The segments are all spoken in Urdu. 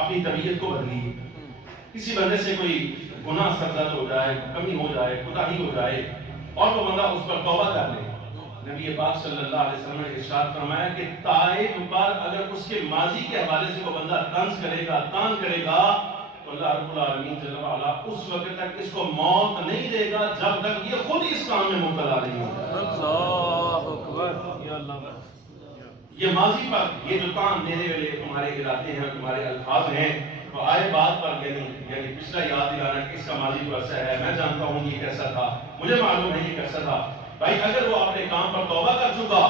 اپنی طبیعت کو بدلیے. کسی بندے سے کوئی گناہ سرزد ہو جائے، کمی ہو جائے، کوتاہی ہو جائے اور وہ بندہ اس پر توبہ کر لے. نبی پاک صلی اللہ علیہ وسلم نے ارشاد فرمایا کہ تائب پر اگر اس کے ماضی کے حوالے سے وہ بندہ طنز کرے گا، تان کرے گا، تو اللہ رب العالمین جل وعلا اس وقت تک اس کو موت نہیں دے گا جب تک یہ خود اس کام میں مبتلا نہیں ہوگا. اللہ اکبر یا اللہ. یہ ماضی پر یہ جو کام دینے والے تمہارے ارادے ہیں، تمہارے الفاظ ہیں، تو آئے بات پر یعنی پچھلا یاد دلانا کہ اس کا ماضی تو ایسا ہے، میں جانتا ہوں یہ کیسا تھا، مجھے معلوم ہے یہ کیسا تھا. بھائی اگر وہ اپنے کام پر توبہ کر چکا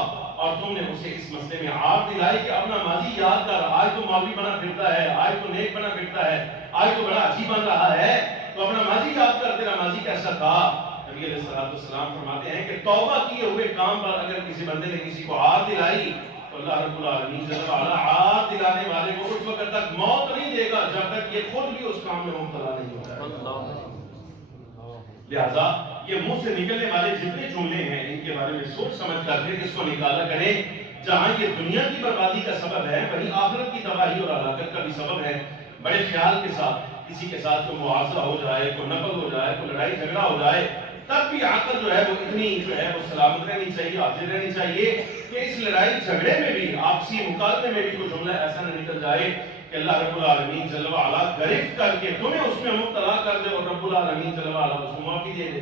اور تم نے اسے اس مسئلے میں آپ دلائی کہ اپنا ماضی یاد کر، آج تو مولوی بنا پھرتا ہے، آج تو نیک بنا پھرتا ہے، آج تو بڑا عجیب بن رہا ہے، تو اپنا ماضی یاد کر، تیرا ماضی کیسا تھا. نبی علیہ السلام فرماتے ہیں کہ توبہ کیے ہوئے کام پر اگر کسی بندے نے کسی کو عار دلائی تو اللہ رب العالمین جل وعلا عار دلانے والے کو اس وقت تک موت نہیں دے گا جب تک یہ خود بھی اس کام میں مبتلا نہیں ہوتا. لہذا یہ منہ سے نکلنے والے جتنے جملے ہیں ان کے بارے میں سوچ سمجھ کر کے اس کو نکالا کریں. جہاں یہ دنیا کی بربادی کا سبب ہے وہیں آخرت کی تباہی اور ہلاکت کا بھی سبب ہے. بڑے خیال کے ساتھ کسی کے ساتھ کوئی معاوضہ ہو جائے، کوئی نقل ہو جائے، کوئی لڑائی جھگڑا ہو جائے، تب بھی عقل جو ہے وہ اتنی جو ہے وہ سلامت رہنی چاہیے، حاضر رہنی چاہیے کہ اس لڑائی جھگڑے میں بھی، آپسی مکالمے میں بھی کوئی جملہ ایسا نہ نکل جائے کہ اللہ رب العالمین جل وعلا گرفت کر کے تمہیں اس میں مبتلا کر دے اور رب العالمین جل وعلا اس کو معافی دے دے.